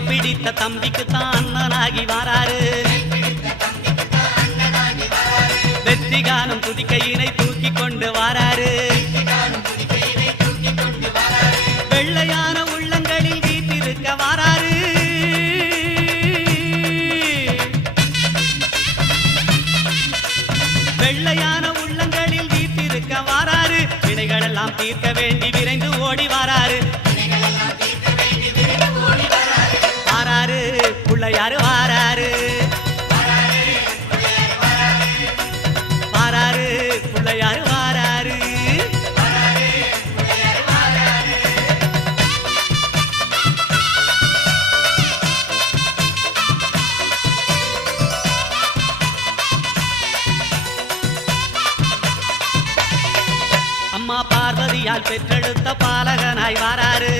பிடித்த தம்பிக்கு தான் அண்ணனாகி வாராரு. வெற்றி காணும் துதிக்கையினை தூக்கி கொண்டு வாராரு. வெள்ளையான உள்ளங்களில் வீட்டிருக்க வாராரு. வெள்ளையான உள்ளங்களில் வீட்டிருக்க வாராரு. வினைகளெல்லாம் தீர்க்க வேண்டி விரைந்து ஓடி வாராரு. பிள்ளையாரு வாராரு. வாராரு பிள்ளையாரு வாராரு. அம்மா பார்வதியால் பெற்றெடுத்த பாலகனாய் வாராரு.